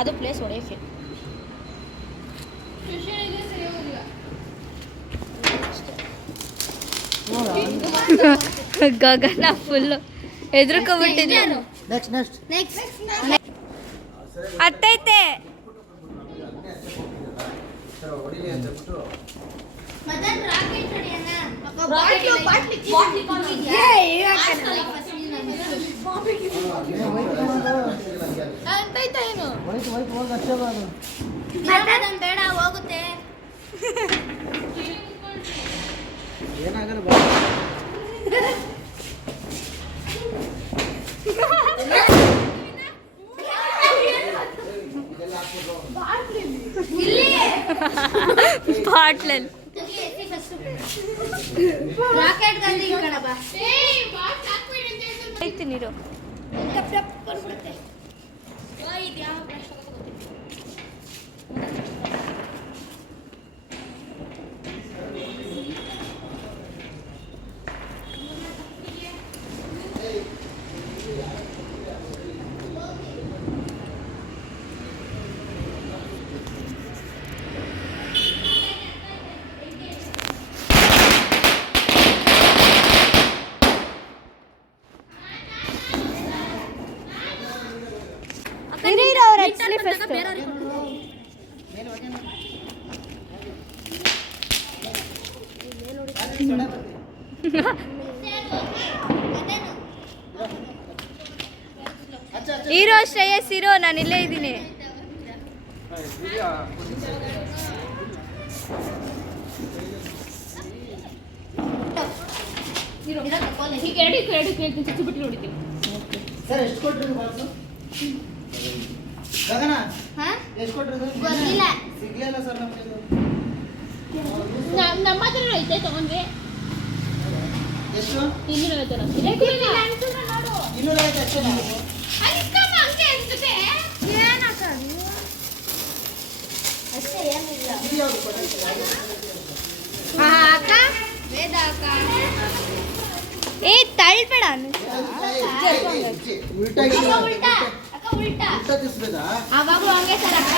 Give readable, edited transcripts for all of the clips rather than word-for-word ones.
ಅದು ಪ್ಲೇಸ್ ಹೊಡೆಯಕ್ಕೆ ಗಗನ ಫುಲ್ಲು ಎದುರುಕೊಬಿಟ್ಟಿದ್ದೆ. ಅಟ್ಟೈತೆ ಬೇಡ ಹೋಗುತ್ತೆ ಏನಾಗಲ್ಲ ಬಾಟ್ಲಲ್ಲಿ ಐತಿ ನೀರು. ಹೀರೋ ಶ್ರೇಯಸ್ ಹೀರೋ, ನಾನು ಇಲ್ಲೇ ಇದ್ದೀನಿ. ಸರ್ ಎಷ್ಟು ಕೊಟ್ರಿ ಗಗನ ಎಷ್ಟು ಕೊಟ್ರಿ ಸಿಗ್ಲಿಲ್ಲ ಸರ್ ನಮ್ಮ ಹತ್ರ ಐತೆ ತಗೊಂಡ್ರೆ ಎಷ್ಟು 250 250 ಅಷ್ಟೇ ಏ ತಳ್ಬೇಡ ಅವಾಗಲೂ ಹಂಗೆ ಸರ್ ಅಕ್ಕ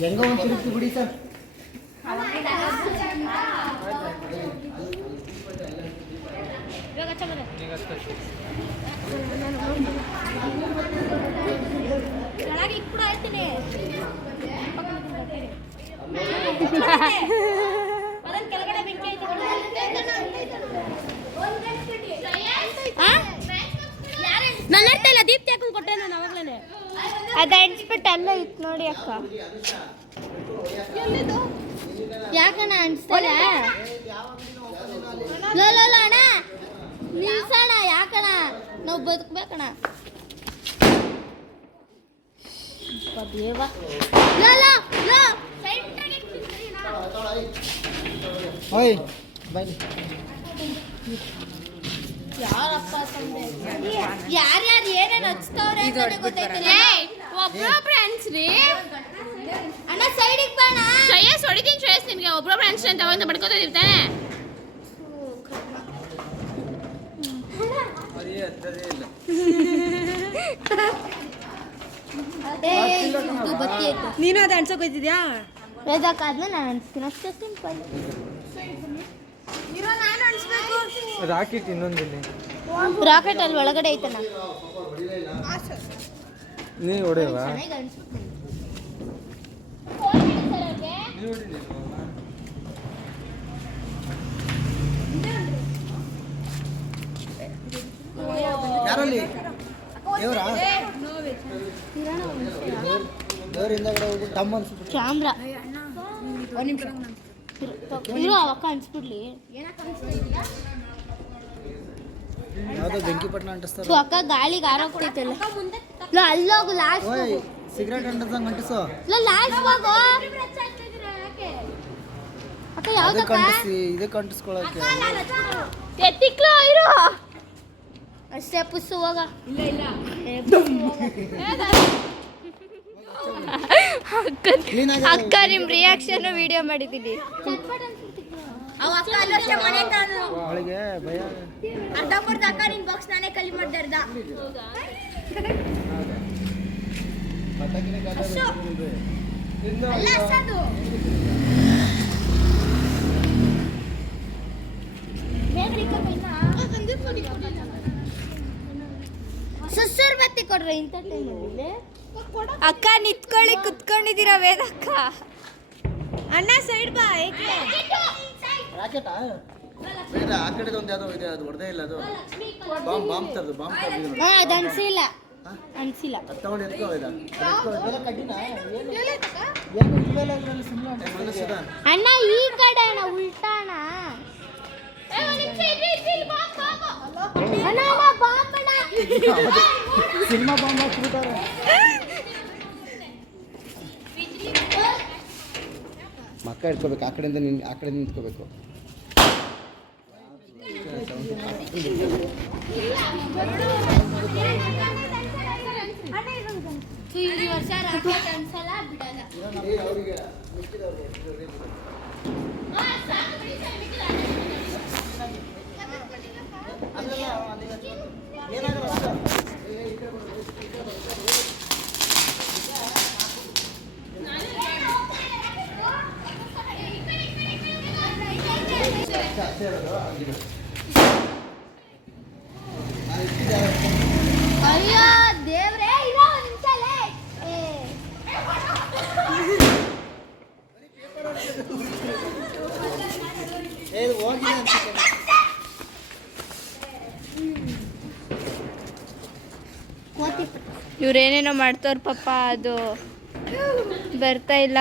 ಹೆಂಗೋ ಒಂದು ತಿರುಗಿ ಬಿಡಿ ಸರ್. ಕೂಡ ಹೇಳ್ತೀನಿ ಕೆಳಗಡೆ ಬೆಂಕಿ ನನ್ನ ಅರ್ಥ ಇಲ್ಲ. ದೀಪ್ತಿ ಹಾಕೊಂಡು ಕೊಟ್ಟೆ ನಾನು ಅವಾಗ್ಲೇನೆ. ಅದು ಅನ್ಸ್ಬಿಟ್ಟು ಅಲ್ಲ ಇತ್ತು ನೋಡಿ ಅಕ್ಕ. ಯಾಕಣ್ಣ ಅನ್ಸ್ತಲ್ಲ ಅಣ್ಣ ನಿಲ್ಸಣ. ಯಾಕಣ್ಣ ನಾವು ಬದುಕ್ಬೇಕಣ್ಣ. ದೇವ ಯಾರಪ್ಪ ಯಾರ್ಯಾರು ಏನೇನು ಹಚ್ತವ್ರೆ ಗೊತ್ತೈತಿಲ್ಲ. ಒಬ್ರೊಬ್ರು ಅನ್ಸ್ರಿ ಅಣ್ಣ ಸೈಡಿಗೆ ಬಾಣ. ಶ್ರೇಯಸ್ ಹೊಡಿತೀನಿ ಶ್ರೇಯಸ್ ನಿನ್ಗೆ. ಒಬ್ರೊಬ್ರು ಅನ್ಸ್ರಿ ಅಂತ ಅವಾಗ ಬಡ್ಕೋತಾ ಇರ್ತಾನೆ. ನೀನು ಅದು ಅನ್ಸೋಕೆ ಹೋಯ್ತಿದ್ಯಾ? ವೇದಕ್ಕಾದ್ಮೇಲೆ ನಾನು ಅನ್ಸ್ತೀನಿ ಅಷ್ಟೇ ಸಿಂಪಲ್. ರಾಕೆಟ್ ಇನ್ನೊಂದಿಲ್ಲ. ರಾಕೆಟ್ ಅಲ್ಲಿ ಒಳಗಡೆ ಐತಣ್ಣ. ನೀ ಹೊಡೆಯವಾ? ಯಾರಲ್ಲಿ ದೇವರ ದೇವರಿಂದ ಹೋಗ್ಬಿಟ್ಟು ತಮ್ಮ ಅನ್ಸ್ಬಿಟ್ಟು ಕ್ಯಾಮ್ರಾ ಇರೋ ಅವಕ್ಕ ಅನ್ಸ್ಬಿಡ್ಲಿ. ಯಾವ್ದೋ ಬೆಂಕಿ ಪಟ್ಟಣ ಅಂಟಿಸ್ತಾರೆ. ಅಕ್ಕ ಗಾಳಿಗೆ ಆರೋಗ್ತೈತಲ್ಲ. ಅಲ್ಲೋಗು ಲಾಸ್ಟ್ ಸಿಗರೇಟ್ ಅಂಟಿಸಂಗ್ ಅಂಟಿಸೋ. ಲಾಸ್ಟ್ ಹೋಗು ಅಕ್ಕ. ಯಾವ್ದಕ್ಕ ಇದಕ್ಕೆ ಅಂಟಿಸ್ಕೊಳಕ್ಕೆ ಎತ್ತಿಕ್ಲೋ ಇರೋ ಅಷ್ಟೇ ಪುಸ್ಸು ಹೋಗ. ಅಕ್ಕ ನಿಮ್ ರಿಯಾಕ್ಷನ್ ವಿಡಿಯೋ ಮಾಡಿದ್ದೀನಿ. ಅವ ಅಕ್ಕ ಅಲ್ಲಷ್ಟೇ ಮನೆ ತಾನು ಅವಳಿಗೆ ಭಯ. ಅರ್ಧಂಬರ್ಧ ಅಕ್ಕ ನಿನ್ ಬಾಕ್ಸ್ ನಾನೇ ಕಲಿ ಮಾಡ್ದೆ ಅರ್ಧ. ಪಟಾಕಿನೇ ಗಾಳಿ ಬಿಡ್ತಿಲ್ರಿ. ಅಲ್ಲ ಅಷ್ಟದು ಸುಸ್ಸರ್ ಬತ್ತಿ ಕೊಡ್ರಿ ಇಂಥ ಟೈಮಲ್ಲಿ. ಅಕ್ಕ ನಿತ್ಕೊಳ್ಳಿ ಕುತ್ಕೊಂಡಿದ್ದೀರಾ ವೇದಕ್ಕ. ಅಣ್ಣ ಸೈಡ್ ಬಾ. ರಾಕೆಟಾ ಬೇಡ, ಆ ಕಡೆದು ಒಂದು ಯಾವುದೋ ಇದೆ, ಅದು ಹೊಡೆದೇ ಇಲ್ಲ. ಅದು ಬಾಂಬ್ ತರದು ಅದು ಅನ್ಸಿಲ್ಲ ಅನ್ಸಿಲ್ಲ. ಅದು ತಗೊಂಡು ಎತ್ಕೋ ಇದ ಕಡ್ಡಿನ ಅಣ್ಣ ಈ ಕಡೆ ಅಣ್ಣ ಉಲ್ಟಾಣ. Cinema bomb ಹಾಕ್ಬಿಟ್ಟಾರೆ. ಮಕ್ಕ ಇಟ್ಕೋಬೇಕು, ಆ ಕಡೆಯಿಂದ ಆ ಕಡೆ ನಿಂತ್ಕೋಬೇಕು. ಈ ವರ್ಷ ರಾಕೆಟ್ ಅನ್ಸಲ್ಲ ಬಿಡಲ್ಲ. ಅಯ್ಯೋ ದೇವ್ರೇ, ಇರೋ ಒಂದ್ ನಿಮಿಷ ಇವ್ರೇನೇನೋ ಮಾಡ್ತವ್ರ ಪಾಪ, ಅದು ಬರ್ತಾ ಇಲ್ಲ.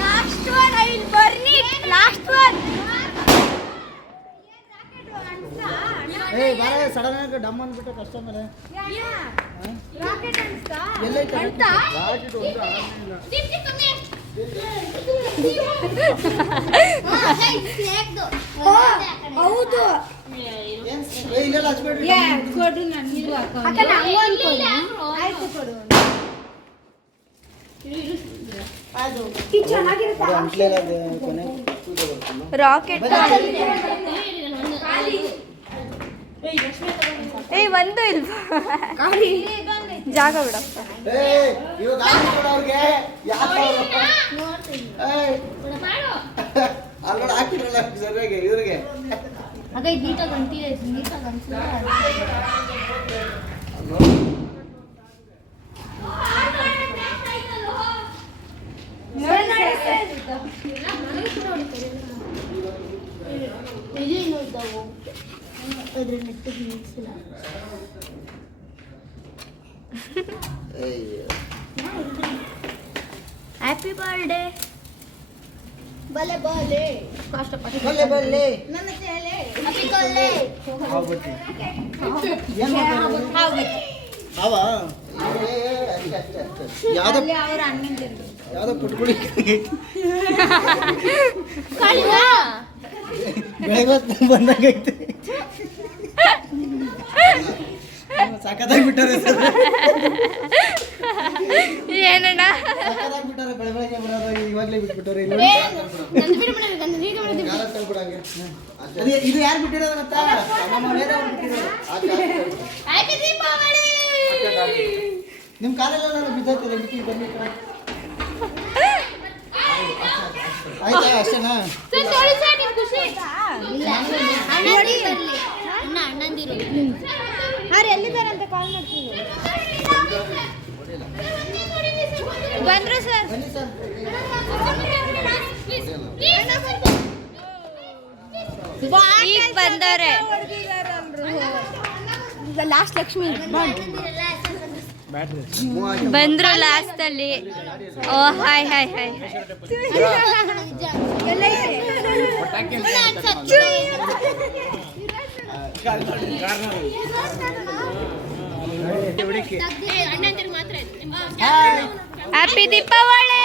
Last one I will burn it. Last one. Sudden ಆಗಿ ಡಮ್ ಅಂದ್ಬಿಟ್ಟು ಕಷ್ಟ ಮೇಲೆ ರಾಕೆಟ್ ಅನ್ಸ್ತಾ ಎಲ್ಲೈತೆ ಅಂತ ರಾಕೆಟ್ ಒಂದು ದೀಪ್ತಿ ಕಮ್ಮಿ. ಹೌದು ಇಲ್ಲೆಲ್ಲ ಹಚ್ಬೇಡ್ರಿ. ಕೊಡು ನನಗೂ ಆಯ್ತು ಕೊಡು. ಅಂಟ್ಲೆಲ್ಲ ಕೊನೆ ರಾಕೆಟ್ ಒಂದು ಇಲ್ವಾ ಜಾಗ ಬಿಡಪ್ಪ. ಇವಾಗ ಅವ್ರಿಗೆ ಅಲ್ಗಡೆ ಹಾಕಿರಲ್ಲ ಸರಿಯಾಗಿ ಇವ್ರಿಗೆ. ಆಗ ಇದು ನೀಟಾಗಿ ಅಂಟಿಲ್ಲ, ನೀಟಾಗಿ ಅನ್ಸಿಲ್ಲ. ಇದೇನು ಇದ್ದಾವು ಅದ್ರ ನೆಟ್ಟಿಗೆ ನಿಲ್ಸಿಲ್ಲ. Happy birthday. ಬಲೆ ಬಲೆ ಕಷ್ಟಪಟ್ಟು ಬಲ್ಲೆ ಬಲ್ಲೆ ನನ್ನ ತಲೆ ಹ್ಯಾಪಿ ಬರ್ಡೇ. ಆಗ್ಬಿಟ್ಟು ಏನು ಅವ ಯಾವ್ದೋ ಯಾವ್ದೋ ಪುಟ್ಕುಳಿ ಬೆಳಗ್ಗೆ ಬಂದಂಗೈತೆ. ಸಖತ್ತಾಗಿ ಬಿಟ್ಟಾರೆ ಸರ್, ಏನಣ್ಣ ಸಖತ್ತಾಗಿ ಬಿಟ್ಟಾರೆ. ಬೆಳಗ್ಗೆ ಬರೋದಾಗ ಇವಾಗಲೇ ಬಿಟ್ಬಿಟ್ಟವ್ರೆ. ಇದು ಯಾರು ಬಿಟ್ಟಿರೋದು ಗೊತ್ತಾ? ನಮ್ಮ ವೇದ ಅವ್ರು ಬಿಟ್ಟಿರೋದು. ಹ್ಯಾಪಿ ದೀಪಾವಳಿ. ನಿಮ್ಮ ಕಾಲೆಲ್ಲ ಬಿದ್ದೈತೆ ಮಿಕ್ಕಿ ಬನ್ನಿ. ಆಯ್ತಾ ಅಷ್ಟೇನಾ? ಸರ್ ನೋಡಿ ಸರ್, ನಿಮ್ಗೆ ಖುಷಿ ಆಯ್ತಾ? ಇಲ್ಲ ಅಣ್ಣ ಅಣ್ಣಂದಿರು ಅವ್ರು ಎಲ್ಲಿದ್ದಾರೆ ಅಂತ ಕಾಲ್ ಮಾಡ್ತೀನಿ. ಬಂದ್ರು ಸರ್. ಬನ್ನಿ ಸರ್. ಈಗ ಬಂದವ್ರೆ. ಲಾಸ್ಟ್ ಲಕ್ಷ್ಮಿ ಬಂದ್ರು ಲಾಸ್ಟ್ ಅಲ್ಲಿ. ಓ ಹಾಯ್ ಹಾಯ್ ಹಾಯ್ ಅಣ್ಣಂದಿರು ಮಾತ್ರ. ಹ್ಯಾಪಿ ದೀಪಾವಳಿ.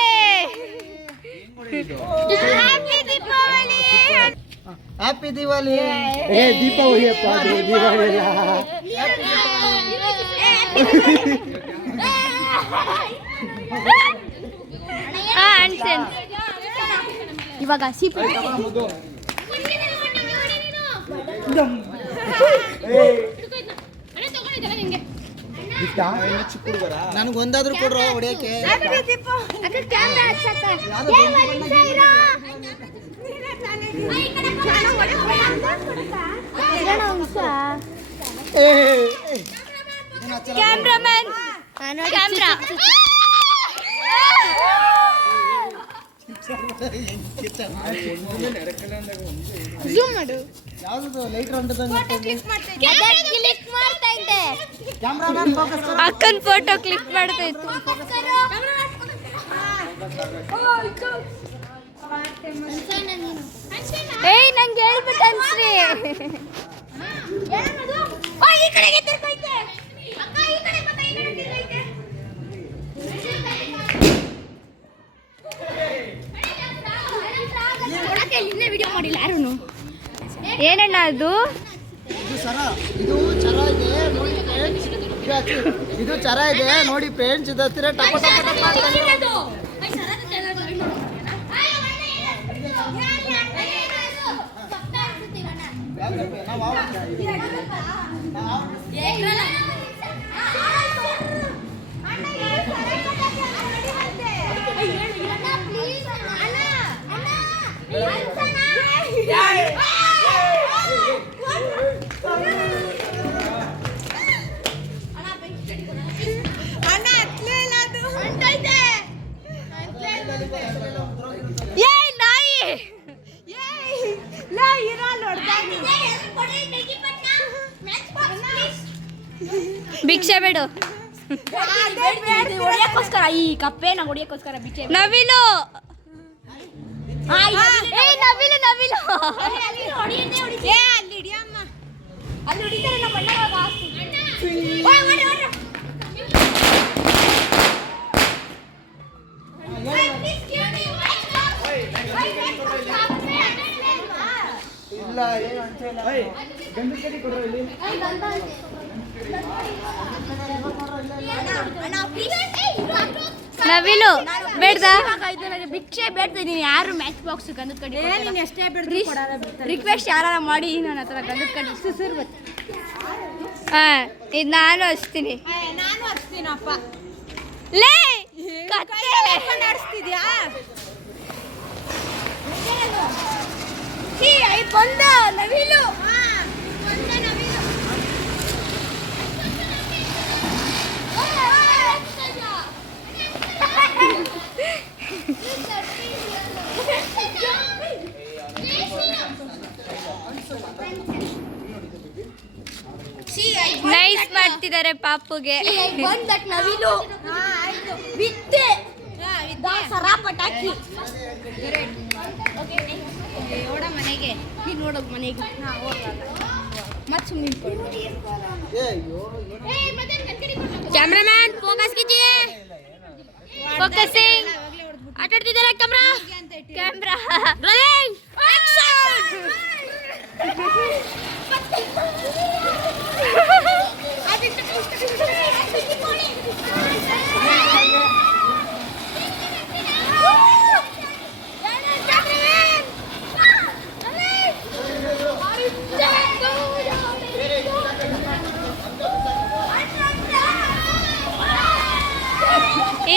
ಹ್ಯಾಪಿ ದಿವಾಲಿ. ದೀಪಾವಳಿ ಅಪ್ಪ, ದೀಪಾವಳಿ ಅಲ್ಲ. ಇವಾಗ ಸಿಪಿ ನನಗೊಂದಾದ್ರೂ ಕೊಡ್ರೋ ಹೊಡಿಯಕ್ಕೆ. ಕ್ಯಾಮ್ರಾಮನ್ ಕ್ಯಾಮ್ರಾ ಜೂಮ್ ಮಾಡು. ಯಾವ್ದು ಲೈಟರ್ ಅಂಟದಂಗೆ ಅಕ್ಕನ ಫೋಟೋ ಕ್ಲಿಕ್ ಮಾಡ್ತಾ ಇತ್ತು. ಏಯ್ ನಂಗೆ ಹೇಳ್ಬಿಟ್ಟು ಅನ್ಸ್ರಿ. ವಿಡಿಯೋ ಮಾಡಿಲ್ಲ ಯಾರು. ಏನಣ್ಣ ಅದು? ಇದು ಚರ ಇದೆ ನೋಡಿ ಫ್ರೆಂಡ್ಸ್. ಇದು ಚರ ಇದೆ ನೋಡಿ ಫ್ರೆಂಡ್ಸ್. ಇದು ಹತ್ತಿರ ಟಪ ಟಪ ಟಪ ಅಂತ ಭಿಕ್ಷೆ ಬೇಡು. ಹೊಡಿಯಕ್ಕೋಸ್ಕರ ಈ ಕಪ್ಪೆ ನಾ ಹೊಡಿಯಕ್ಕೋಸ್ಕರ ಭಿಕ್ಷೆ. ನವಿಲು ನವಿಲು ನವಿಲು ಅಲ್ಲಿ ಹಿಡಿಯಮ್ಮ. ಅಲ್ಲಿ ಹೊಡಿತಾರೆ ನಮ್ಮ ಇಲ್ಲ ಏನು ಅಂತ ಗಂಡು ಕಡೆ ಕೊಡ್ರೋ ಇಲ್ಲಿ. ನವಿಲು ಬೇಡ್ದ ಭಿಕ್ಷೆ ಬೇಡ್ತಾ ಇದೀನಿ. ಯಾರು ಮ್ಯಾಚ್ ಬಾಕ್ಸ್ ಗಂಧದ ಕಡೆ ಎಷ್ಟೇ ರಿಕ್ವೆಸ್ಟ್ ಯಾರ ಮಾಡಿ ನನ್ನ ಹತ್ರ ಗಂಧದ ಕಡೆ ಸುಸುರ್ ಬತ್ತು. ಹಾ ಇದು ನಾನು ಹಚ್ತೀನಿ. ನಾನು ಹಚ್ತೀನಪ್ಪ. ಲೇ ಆಡಿಸ್ತಿದ್ಯಾ? ಬಂದ ನವಿಲು. ನೈಸ್ ಮಾಡ್ತಿದ್ದಾರೆ ಪಾಪುಗೆ. ನವಿಲು ಬಿತ್ತೆ ಸರ ಪಟಾಕಿ ಓಡ ಮನೆಗೆ. ನೀನು ನೋಡೋದು ಮನೆಗೆ ಮತ್ತೆ ಸುಮ್ಮನೆ ಕ್ಯಾಮ್ರಾಮನ್ ಫೋಕಸ್ कीजिए. ಫೋಕಸಿಂಗ್. ಆಟಾಡ್ತಿದ್ದಾರೆ ಕ್ಯಾಮ್ರಾ. Camera rolling action.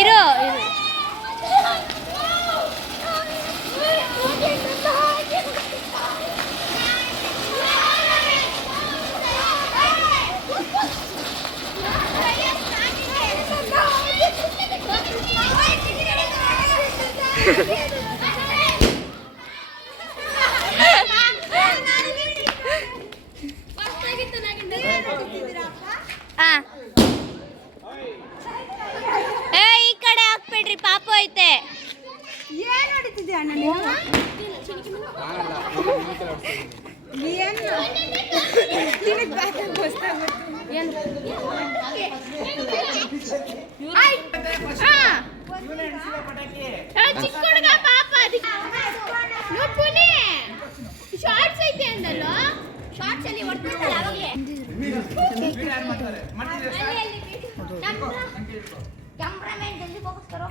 ಇರು ಈ ಕಡೆ ಹಾಕ್ಬಿಡ್ರಿ ಪಾಪು ಐತೆ. ಏನ್ ಹೊಡಿತಿದ್ಯಾ ಅಣ್ಣ ನೀವು? ಚಿಕ್ಕ ಹುಡುಗ ಪಾಪ ನೋಡ್ಕೊನಿ ಶಾರ್ಟ್ಸ್ ಐತೆ ಅಂದಲ್ಲ ಶಾರ್ಟ್ಸ್ ಅಲ್ಲಿ ಹೊಡ್ಕೊಳ್ತಾಳೆ ಅವಾಗಲೇ कैमरामैन जल्दी फोकस करो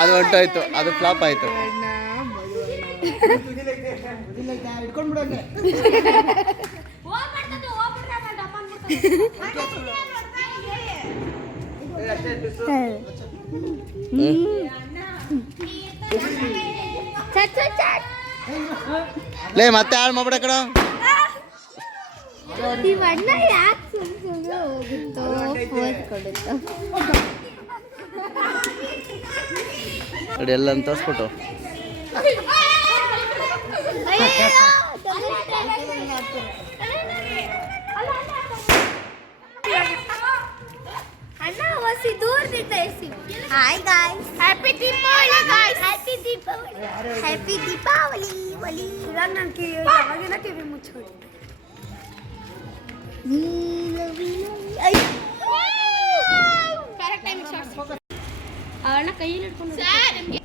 ಅದು ಹೊಂಟೋಯ್ತು, ಅದು ಫ್ಲಾಪ್ ಆಯ್ತು. ಇಟ್ಕೊಂಡ್ಬಿಡೋಕೆ ಲೇ ಮತ್ತೆ ಹಾಳು ಮಾಡ್ಬಿಡ ಕಣ. ಇವಣ್ಣ ಯಾಕೆ ಸುಮ್ಮನೆ ಹೋಗುತ್ತೋ ಫೋನ್ ಕೊಡುತ್ತೋ ನೋಡಿ ಎಲ್ಲ ತೋರಿಸ್ಬಿಟ್ಟು ಅಣ್ಣ ಹೊಸಿ ದೂರದಿಂದ AC hi guys happy Deepavali guys happy Deepavali happy Deepavali ಒಲಿ ನನ್ನ ಯಾವಾಗಿನ ಟಿವಿ ಮುಚ್ಚಿಬಿಡಿ ಕರೆಕ್ಟ್ ಟೈಮ್ ಶಾರ್ಟ್ಸ್ ಅವನ್ನ ಕೈಯಲ್ಲಿ ಹಿಡ್ಕೊಂಡು ಸರ್ ನಿಮಗೆ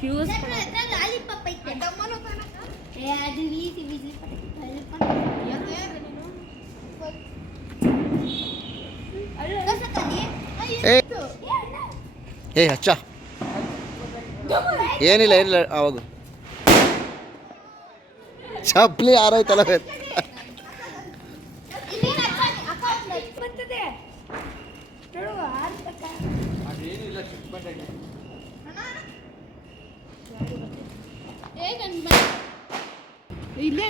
ಫ್ಯೂಸ್ ಲಾಲಿಪಾಪ್ ಐತೆ ಏ ಅದು ವೀಸಿ ವೀಸಿ ಏ ಹಚ್ಚ ಏನಿಲ್ಲ ಏನಿಲ್ಲ ಅವಾಗ ಚಪ್ಪಲಿ ಆರೋಯ್ತಲ್ಲ. ಇಲ್ಲೇ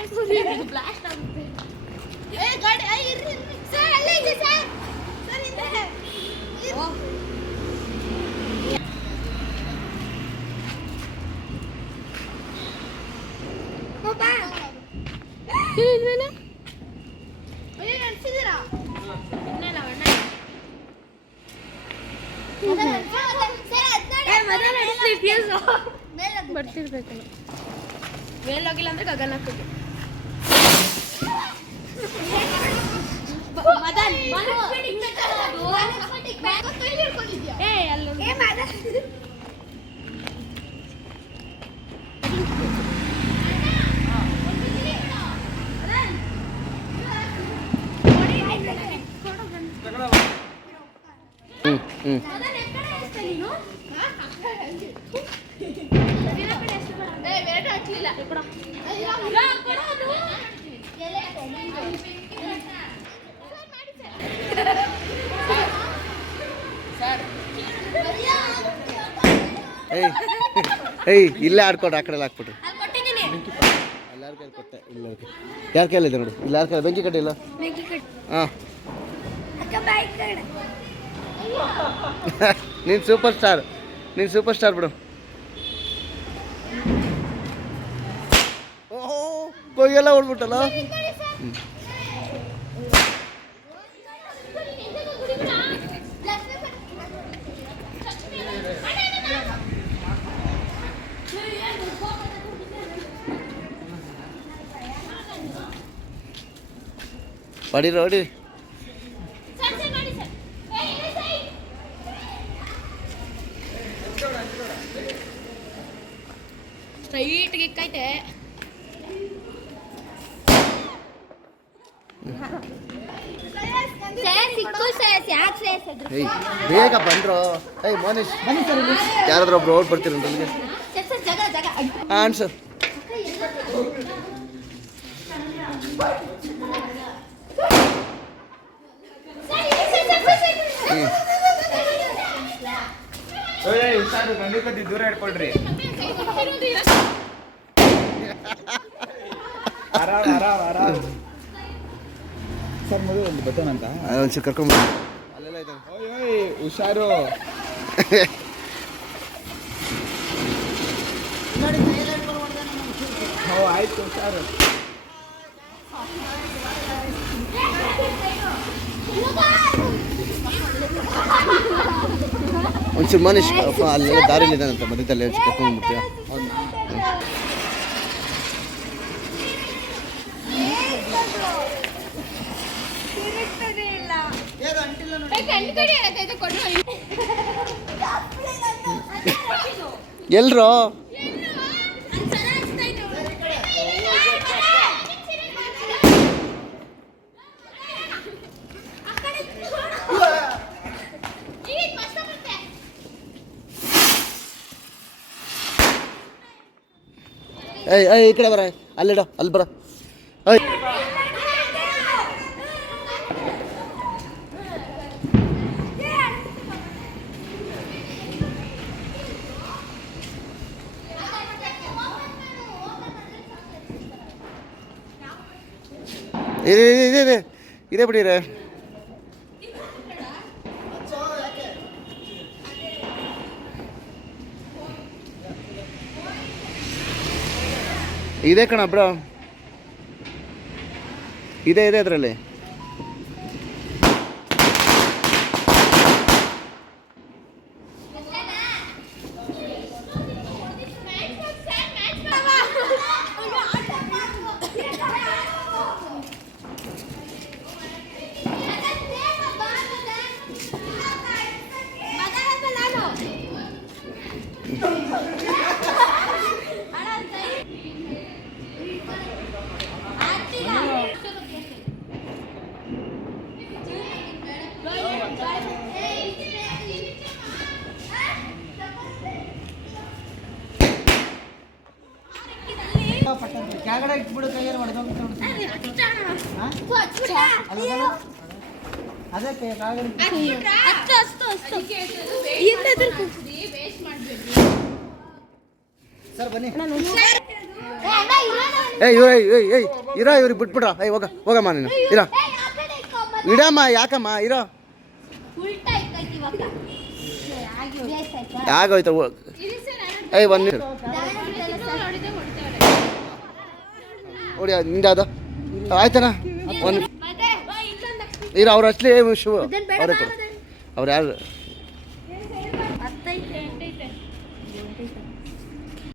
ಬ್ಲಾಸ್ಟ್ ಆಗುತ್ತೆ. ಏ ಗಾಡಿ ಇರ್ರಿ ಸರ್ ಅಲ್ಲೇ ಇದೆ ಸರ್ ಸರ್ ಇದೆ ಬಾ ಅಯ್ಯೋ ನಡೆಸಿದ್ದೀರಾ ಇನ್ನೆಲ್ಲ ಅಣ್ಣ ಬರ್ತಿರ್ಬೇಕಲ್ಲ ಮೇಲೋಗಿಲ್ಲ ಅಂದ್ರೆ ಗಗನ ಹಾಕ್ಬೇಕು. ಮದನ್ ಏ ಅಲ್ಲೊಂದು ಹ್ಞೂ ಏಯ್ ಇಲ್ಲೇ ಆಡ್ಕೊಡ್ರಿ, ಆ ಕಡೆ ಹಾಕ್ಬಿಟ್ರಿ. ಎಲ್ಲಾರ ಕೈಲಿ ಕೊಟ್ಟೆ, ಇಲ್ಲ ಯಾರ ಕೈಲಿದೆ ನೋಡಿ, ಇಲ್ಲ ಯಾರ ಕೈಲಿ ಬೆಂಕಿ ಕಡ್ಡಿ ಇಲ್ಲ. ಹಾಂ ನೀನು ಸೂಪರ್ ಸ್ಟಾರ್ ಬಿಡು. ಓಹೋ ಕೊಯ್ಯೆಲ್ಲ ಹೊಡ್ಬಿಟ್ಟಲ್ಲ. ಹೊಡಿರಿ ಹೊಡಿರಿ. ಸ್ಟ್ರೈಟ್ ಗಿಕ್ಕೈತೆ. ಏಯ್ ಬೇಗ ಬಂದ್ರು. ಏಯ್ ಮೋನಿಶ್ ಯಾರಾದ್ರೂ ಒಬ್ರು ಓಡ್ ಬರ್ತೀರ ಅಲ್ಲಿಗೆ. ಹಾಂ ಸರ್ ದೂರ ಇಟ್ಕೊಳ್ರಿ. ಸರ್ ಮದುವೆ ಒಂದು ಬರ್ತೇನಂತ ಒಂಚೂರು ಕರ್ಕೊಂಬ. ಅಲ್ಲೆಲ್ಲ ಇದ್ದಾನೆ. ಓಯ್ ಹುಷಾರು. ಓ ಆಯ್ತು ಹುಷಾರು. ಒಂದು ಸುಮ್ಮನೆ ಅಲ್ಲೆಲ್ಲ ದಾರಿಲಿದ್ದಾನಂತ ಮಧ್ಯದಲ್ಲಿ ಕರ್ಕೊಂಡ್ಬಿಡ್ತೀಯ ಎಲ್ರೋ ಏಯ್ ಏಯ್ ಈ ಕಡೆ ಬರ ಅಲ್ಲಿಡ ಅಲ್ಲಿ ಬರ ಏಯ್ ಇದೇ ಬಿಡಿರೆ ಇದೆ ಕಣ ಬ್ರೋ ಇದೆ ಅದರಲ್ಲಿ ಕೆಳಗಡೆ ಇಟ್ಬಿಡು ಕೈಯಲ್ಲಿ ಅದೇ ಸರ್ ಬನ್ನಿ ಇವ್ರಿಗೆ ಬಿಟ್ಬಿಡ್ರ ಹೋಗಮ್ಮ ನೀನು ಇಡಮ್ಮ ಯಾಕಮ್ಮ ಇರೋ ಆಗೋಯ್ತು ಒಂದು ನೋಡಿ ನಿಂದ ಅದು ಆಯ್ತಣ್ಣ ಒಂದು ಅವ್ರು ಅಷ್ಟೇ ಶಿವ ಅವ್ರೇ ಕೊಡು ಅವ್ರು ಯಾರು